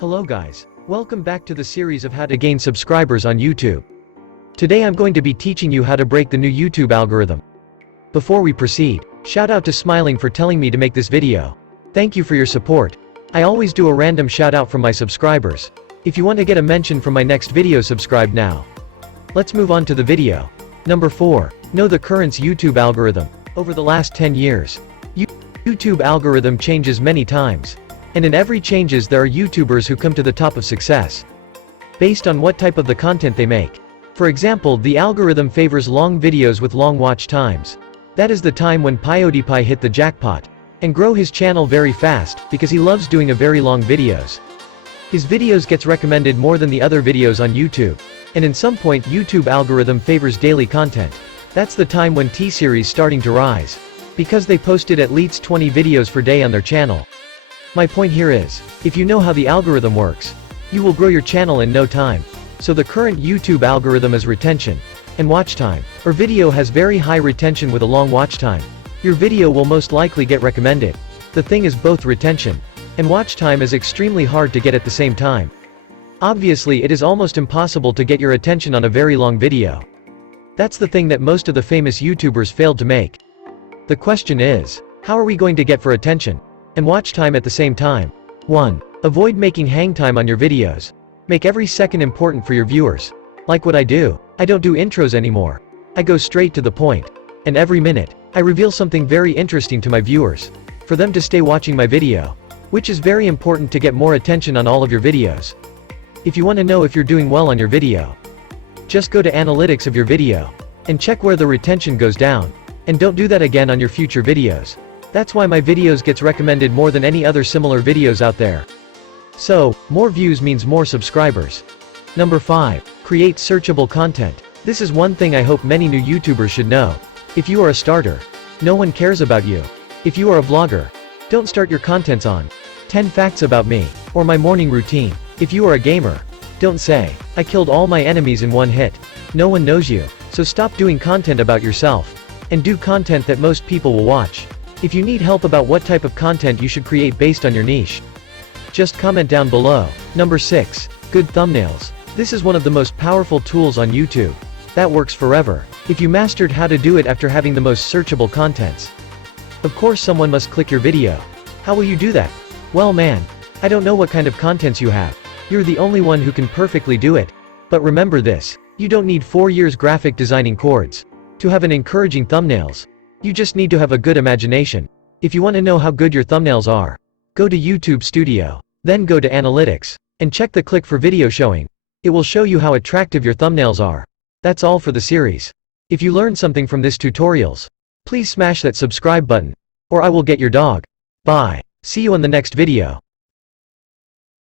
Hello guys. Welcome back to the series of how to gain subscribers on YouTube. Today I'm going to be teaching you how to break the new YouTube algorithm. Before we proceed, shout out to Smiling for telling me to make this video. Thank you for your support. I always do a random shout out from my subscribers. If you want to get a mention from my next video, subscribe now. Let's move on to the video. Number 4. Know the current YouTube algorithm. Over the last 10 years, YouTube algorithm changes many times. And in every changes there are YouTubers who come to the top of success. Based on what type of the content they make. For example, the algorithm favors long videos with long watch times. That is the time when PewDiePie hit the jackpot. And grow his channel very fast, because he loves doing a very long videos. His videos gets recommended more than the other videos on YouTube. And in some point YouTube algorithm favors daily content. That's the time when T-Series starting to rise. Because they posted at least 20 videos per day on their channel. My point here is, if you know how the algorithm works, you will grow your channel in no time. So the current YouTube algorithm is retention and watch time. Or video has very high retention with a long watch time. Your video will most likely get recommended. The thing is both retention and watch time is extremely hard to get at the same time. Obviously it is almost impossible to get your attention on a very long video. That's the thing that most of the famous YouTubers failed to make. The question is, how are we going to get for attention and watch time at the same time? 1. Avoid making hang time on your videos. Make every second important for your viewers. Like what I do. I don't do intros anymore. I go straight to the point. And every minute, I reveal something very interesting to my viewers. For them to stay watching my video. Which is very important to get more attention on all of your videos. If you want to know if you're doing well on your video, just go to analytics of your video. And check where the retention goes down. And don't do that again on your future videos. That's why my videos gets recommended more than any other similar videos out there. So, more views means more subscribers. Number 5. Create searchable content. This is one thing I hope many new YouTubers should know. If you are a starter, no one cares about you. If you are a vlogger, don't start your contents on 10 facts about me, or my morning routine. If you are a gamer, don't say, I killed all my enemies in one hit. No one knows you, so stop doing content about yourself. And do content that most people will watch. If you need help about what type of content you should create based on your niche, just comment down below. Number 6. Good thumbnails. This is one of the most powerful tools on YouTube. That works forever. If you mastered how to do it after having the most searchable contents. Of course someone must click your video. How will you do that? Well man, I don't know what kind of contents you have. You're the only one who can perfectly do it. But remember this, you don't need 4 years graphic designing course to have an encouraging thumbnails. You just need to have a good imagination. If you want to know how good your thumbnails are, go to YouTube Studio, then go to Analytics, and check the click for video showing. It will show you how attractive your thumbnails are. That's all for the series. If you learned something from this tutorials, please smash that subscribe button, or I will get your dog. Bye. See you on the next video.